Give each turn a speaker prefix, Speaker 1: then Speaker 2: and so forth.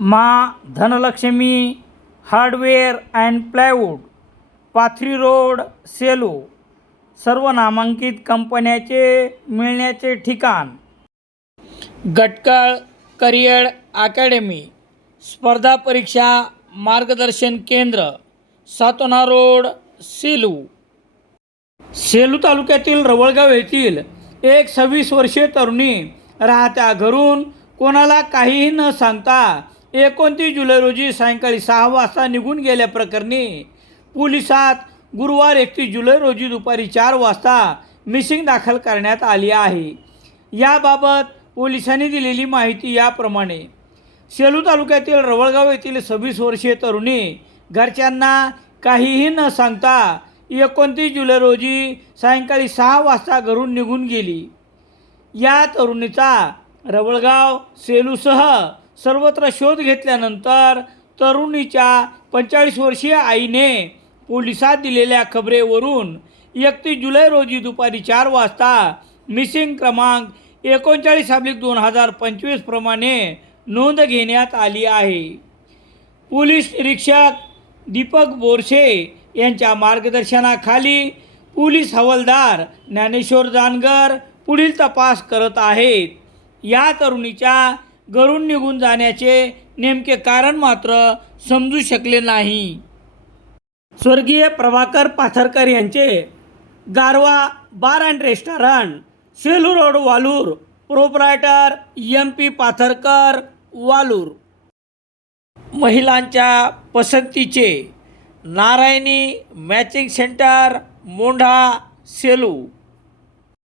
Speaker 1: मा Dhanlaxmi hardware and plywood Pathri road Selu सर्व नामांकित कंपन्याचे मिळण्याचे ठिकाण. गटकळ करिअर अकॅडमी स्पर्धा परीक्षा मार्गदर्शन केंद्र सातोना रोड सेलू. सेलू तालुक्यातील रवळगाव येथील एक सव्वीस वर्षीय तरुणी राहत्या घरून कोणाला काहीही न सांगता एकोणतीस जुलै रोजी सायंकाळी सहा वाजता निघून गेल्याप्रकरणी पोलिसात गुरुवार एकतीस जुलै रोजी दुपारी चार वाजता मिसिंग दाखल करण्यात आली आहे. याबाबत पोलिसांनी दिलेली माहिती याप्रमाणे सेलू तालुक्यातील रवळगाव येथील सव्वीस वर्षीय तरुणी घरच्यांना काहीही न सांगता एकोणतीस जुलै रोजी सायंकाळी सहा वाजता घरून निघून गेली. या तरुणीचा रवळगाव सेलूसह सर्वत्र शोध घेतल्यानंतर तरुणीच्या पंचेचाळीस वर्षीय आईने पोलिसात दिलेल्या खबरेवरून एकतीस जुलै रोजी दुपारी चार वाजता मिसिंग क्रमांक एकोणचाळीस अब्लिक दोन हजार पंचवीस प्रमाणे नोंद घेण्यात आली आहे. पोलीस निरीक्षक दीपक बोरशे यांच्या मार्गदर्शनाखाली पोलीस हवालदार ज्ञानेश्वर जानगर पुढील तपास करत आहेत. या तरुणीच्या घरून निघून जाण्याचे नेमके कारण मात्र समजू शकले नाही. स्वर्गीय प्रभाकर पाथरकर यांचे Garva bar and restaurant Selu road Walur. Proprietor M P Patharkar Walur. महिलांच्या पसंतीचे नारायणी मॅचिंग सेंटर मोंढा सेलू.